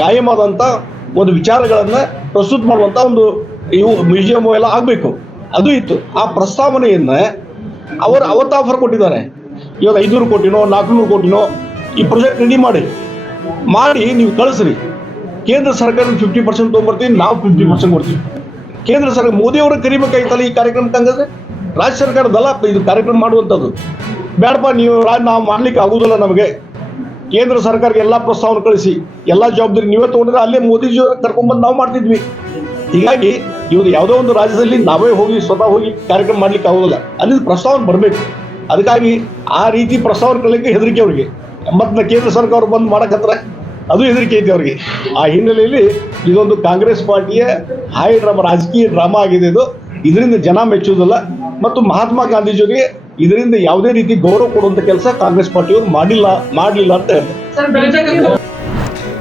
ಕಾಯಮಾದಂಥ ಒಂದು ವಿಚಾರಗಳನ್ನು ಪ್ರಸ್ತುತ ಮಾಡುವಂಥ ಒಂದು ಇವು ಮ್ಯೂಸಿಯಂ ಎಲ್ಲ ಆಗಬೇಕು, ಅದು ಇತ್ತು. ಆ ಪ್ರಸ್ತಾವನೆಯನ್ನು ಅವರು ಅವತ್ತು ಆಫರ್ ಕೊಟ್ಟಿದ್ದಾರೆ. ಇವಾಗ 500 ಕೋಟಿನೋ 400 ಕೋಟಿನೋ ಈ ಪ್ರಾಜೆಕ್ಟ್ ರೆಡಿ ಮಾಡಿ ನೀವು ಕಳಿಸ್ರಿ. ಕೇಂದ್ರ ಸರ್ಕಾರ 50% ತೊಗೊಂಬರ್ತೀವಿ, ನಾವು 50% ಕೊಡ್ತೀವಿ. ಕೇಂದ್ರ ಸರ್ಕಾರ ಮೋದಿಯವರ ಕರಿಬೇಕಾಯ್ತಲ್ಲ ಈ ಕಾರ್ಯಕ್ರಮಕ್ಕೆ. ಹಂಗಾದ್ರೆ ರಾಜ್ಯ ಸರ್ಕಾರದಲ್ಲ ಇದು ಕಾರ್ಯಕ್ರಮ ಮಾಡುವಂಥದ್ದು. ಬೇಡಪ್ಪ, ನೀವು ನಾವು ಮಾಡ್ಲಿಕ್ಕೆ ಆಗೋದಿಲ್ಲ, ನಮಗೆ ಕೇಂದ್ರ ಸರ್ಕಾರಕ್ಕೆ ಎಲ್ಲ ಪ್ರಸ್ತಾವನೆ ಕಳಿಸಿ, ಎಲ್ಲ ಜವಾಬ್ದಾರಿ ನೀವೇ ತೊಗೊಂಡ್ರೆ ಅಲ್ಲೇ ಮೋದಿಜಿಯವ್ರ ಕರ್ಕೊಂಡ್ಬಂದು ನಾವು ಮಾಡ್ತಿದ್ವಿ. ಹೀಗಾಗಿ ಇವರು ಯಾವುದೋ ಒಂದು ರಾಜ್ಯದಲ್ಲಿ ನಾವೇ ಹೋಗಿ ಸ್ವತಃ ಹೋಗಿ ಕಾರ್ಯಕ್ರಮ ಮಾಡ್ಲಿಕ್ಕೆ ಆಗೋದಿಲ್ಲ, ಅಲ್ಲಿ ಪ್ರಸ್ತಾವನೆ ಬರಬೇಕು. ಅದಕ್ಕಾಗಿ ಆ ರೀತಿ ಪ್ರಸ್ತಾವನೆ ಕಲಿಕ್ಕೆ ಹೆದರಿಕೆ ಅವರಿಗೆ. ಮತ್ತು ಕೇಂದ್ರ ಸರ್ಕಾರ ಬಂದು ಮಾಡಕತ್ರ ಅದು ಹೆದರಿಕೆ ಐತೆ ಅವರಿಗೆ. ಆ ಹಿನ್ನೆಲೆಯಲ್ಲಿ ಇದೊಂದು ಕಾಂಗ್ರೆಸ್ ಪಾರ್ಟಿಯ ಹಾಯ್ ಡ್ರಾಮಾ, ರಾಜಕೀಯ ಡ್ರಾಮಾ ಆಗಿದೆ ಇದು. ಇದರಿಂದ ಜನ ಮೆಚ್ಚುವುದಿಲ್ಲ ಮತ್ತು ಮಹಾತ್ಮ ಗಾಂಧೀಜಿಯವರಿಗೆ ಇದರಿಂದ ಯಾವುದೇ ರೀತಿ ಗೌರವ ಕೊಡುವಂಥ ಕೆಲಸ ಕಾಂಗ್ರೆಸ್ ಪಾರ್ಟಿಯವರು ಮಾಡಲಿಲ್ಲ ಅಂತ ಹೇಳ್ತಾರೆ.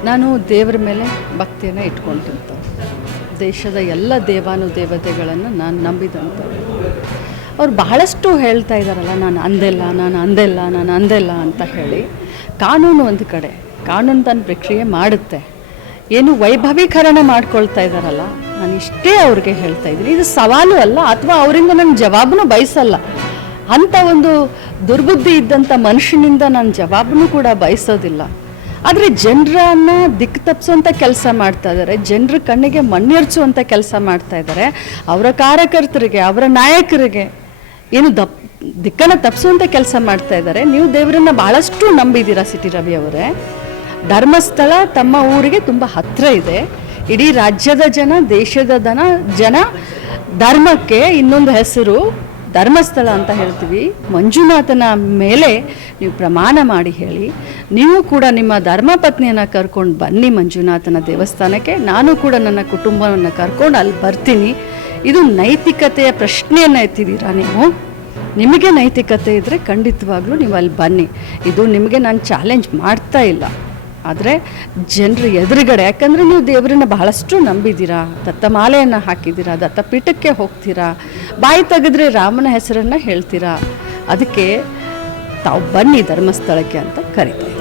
ನಾನು ದೇವರ ಮೇಲೆ ಭಕ್ತಿಯನ್ನು ಇಟ್ಕೊಂಡಿರ್ತ, ದೇಶದ ಎಲ್ಲ ದೇವಾನುದೇವತೆಗಳನ್ನು ನಾನು ನಂಬಿದಂಥ. ಅವ್ರು ಬಹಳಷ್ಟು ಹೇಳ್ತಾ ಇದ್ದಾರಲ್ಲ, ನಾನು ಅಂದೆಲ್ಲ ಅಂತ ಹೇಳಿ. ಕಾನೂನು ಒಂದು ಕಡೆ, ಕಾನೂನು ತನ್ನ ಪ್ರಕ್ರಿಯೆ ಮಾಡುತ್ತೆ. ಏನು ವೈಭವೀಕರಣ ಮಾಡ್ಕೊಳ್ತಾ ಇದ್ದಾರಲ್ಲ, ನಾನು ಇಷ್ಟೇ ಅವ್ರಿಗೆ ಹೇಳ್ತಾ ಇದ್ದೀನಿ, ಇದು ಸವಾಲು ಅಲ್ಲ, ಅಥವಾ ಅವರಿಂದ ನನ್ನ ಜವಾಬನ್ನು ಬಯಸಲ್ಲ. ಅಂಥ ಒಂದು ದುರ್ಬುದ್ಧಿ ಇದ್ದಂಥ ಮನುಷ್ಯನಿಂದ ನಾನು ಜವಾಬನ್ನು ಕೂಡ ಬಯಸೋದಿಲ್ಲ. ಆದರೆ ಜನರನ್ನು ದಿಕ್ಕು ತಪ್ಪಿಸುವಂಥ ಕೆಲಸ ಮಾಡ್ತಾ ಇದ್ದಾರೆ, ಜನರ ಕಣ್ಣಿಗೆ ಮಣ್ಣೆರ್ಚುವಂಥ ಕೆಲಸ ಮಾಡ್ತಾ ಇದ್ದಾರೆ. ಅವರ ಕಾರ್ಯಕರ್ತರಿಗೆ, ಅವರ ನಾಯಕರಿಗೆ ಏನು ದಿಕ್ಕನ್ನು ತಪ್ಪಿಸುವಂಥ ಕೆಲಸ ಮಾಡ್ತಾ ಇದ್ದಾರೆ. ನೀವು ದೇವರನ್ನು ಭಾಳಷ್ಟು ನಂಬಿದ್ದೀರಾ ಸಿಟಿ ರವಿ ಅವರೇ. ಧರ್ಮಸ್ಥಳ ತಮ್ಮ ಊರಿಗೆ ತುಂಬ ಹತ್ತಿರ ಇದೆ. ಇಡೀ ರಾಜ್ಯದ ಜನ, ದೇಶದ ಜನ ಧರ್ಮಕ್ಕೆ ಇನ್ನೊಂದು ಹೆಸರು ಧರ್ಮಸ್ಥಳ ಅಂತ ಹೇಳ್ತೀವಿ. ಮಂಜುನಾಥನ ಮೇಲೆ ನೀವು ಪ್ರಮಾಣ ಮಾಡಿ ಹೇಳಿ, ನೀವು ಕೂಡ ನಿಮ್ಮ ಧರ್ಮಪತ್ನಿಯನ್ನು ಕರ್ಕೊಂಡು ಬನ್ನಿ ಮಂಜುನಾಥನ ದೇವಸ್ಥಾನಕ್ಕೆ. ನಾನು ಕೂಡ ನನ್ನ ಕುಟುಂಬವನ್ನು ಕರ್ಕೊಂಡು ಅಲ್ಲಿ ಬರ್ತೀನಿ. ಇದು ನೈತಿಕತೆಯ ಪ್ರಶ್ನೆಯನ್ನು ಎತ್ತಿದ್ದೀರಾ ನೀವು. ನಿಮಗೆ ನೈತಿಕತೆ ಇದ್ದರೆ ಖಂಡಿತವಾಗ್ಲೂ ನೀವು ಅಲ್ಲಿ ಬನ್ನಿ. ಇದು ನಿಮಗೆ ನಾನು ಚಾಲೆಂಜ್ ಮಾಡ್ತಾ ಇಲ್ಲ, ಆದರೆ ಜನರ ಎದುರುಗಡೆ, ಯಾಕಂದರೆ ನೀವು ದೇವರನ್ನ ಬಹಳಷ್ಟು ನಂಬಿದ್ದೀರಾ, ದತ್ತಮಾಲೆಯನ್ನು ಹಾಕಿದ್ದೀರಾ, ದತ್ತಪೀಠಕ್ಕೆ ಹೋಗ್ತೀರಾ, ಬಾಯಿ ತೆಗೆದ್ರೆ ರಾಮನ ಹೆಸರನ್ನು ಹೇಳ್ತೀರಾ. ಅದಕ್ಕೆ ತಾವು ಬನ್ನಿ ಧರ್ಮಸ್ಥಳಕ್ಕೆ ಅಂತ ಕರೀತಾರೆ.